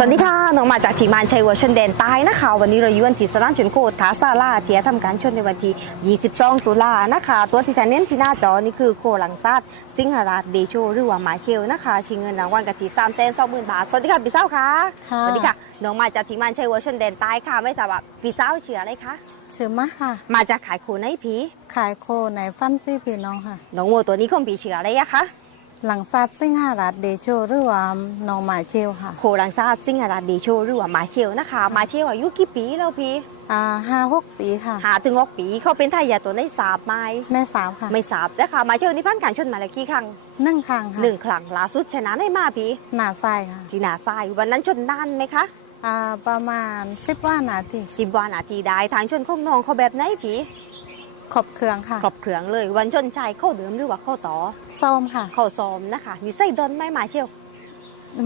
สวัสดีค่ะน้องมาจากทีมงานชัยวัวชนแดนใต้นะคะ วันนี้เราอยู่วันที่สนามชนโคท้าซาลาเทียทำการชนในวันที่ 22 ตุลานะคะ ตัวที่แทนเน้นที่หน้าจอนี่คือโคหลังซาดสิงหราชเดโชหรือว่าหมาเชลนะคะชิงเงินรางวัลกะทิสามแสนสองหมื่นบาท สวัสดีค่ะพี่เศร้าค่ะค่ะสวัสดีค่ะน้องมาจากทีมงานชัยวัวชนแดนใต้ค่ะไม่ทราบว่าพี่เศร้าเชื่ออะไรคะชื่อมะค่ะ มาจากขายโคในผีขายโคในฟันซี่พี่น้องค่ะน้องโมตัวนี้ของพี่เชื่ออะไรอะคะ หลังซาดซิงหารัดเดโชหรือว่าน้องหมาเชลค่ะโคหลังซาดสิงหราชเดโชหรือว่าหมาเชลนะคะหมาเชลอายุกี่ปีแล้วพี่อ่าห้าหกปีค่ะหาถึงหกปีเขาเป็นทายาทตัวในสาบไหมแม่สาวค่ะไม่ทราบนะคะมาเที่ยวนิพพานการชนมาแล้วกี่ครั้งนึ่งครั้งค่ะหนึ่งครั้งล่าสุดชนะได้มาพี่หนาทรายค่ะที่หนาทรายวันนั้นชนนานไหมคะอ่าประมาณสิบว่านาทีสิบวันอาทีได้ทางชนของน้องเขาแบบไหนพี่ ขอบเครื่องค่ะครบเครื่องเลย วันชนชายเข้าเดิมหรือว่าเข้าต่อส้มค่ะ เข้าซ้อมนะคะ มีไส้ดอนไหมมาเชียว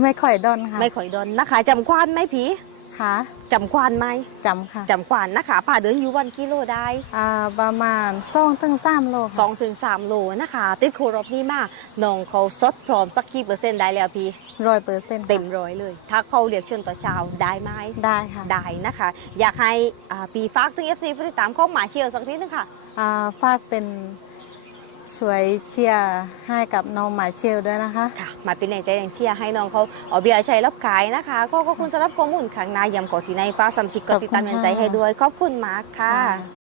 ไม่ค่อยดอนค่ะ ไม่ค่อยดอนนะคะจำควานไหมพี่ ค่ะจำควานไหมจำค่ะจำควานนะคะผ่าเดินอยู่วันกิโลได้อ่าประมาณสองถึงสามโลสค่ะองถึงสามโลนะคะ ติดโครบนี้มาน้องเขาสดพร้อมสักกี่เปอร์เซ็นต์ได้แล้วพี่ร้อยเปอร์เซ็นต์เต็มร้อยเลย ถ้าเขาเรียกชนต่อเช้าได้ไหมได้ค่ะได้นะคะ อยากให้อ่าปีฟากถึง FC ผู้ติดตามของหมาเชียวสักนิดนึงค่ะอ่าฝากเป็น ช่วยเชียร์ให้กับน้องหมาเชลด้วยนะคะ ค่ะ มาเป็นแรงใจแรงเชียร์ให้น้องเขาเอาเบียร์ใช้รับขายนะคะ ก็ขอบคุณสำหรับข้อมูลข้างในยำกอที่ในฟ้าสัมชิกก็ติดตามแรงใจให้ด้วย ขอบคุณมากค่ะ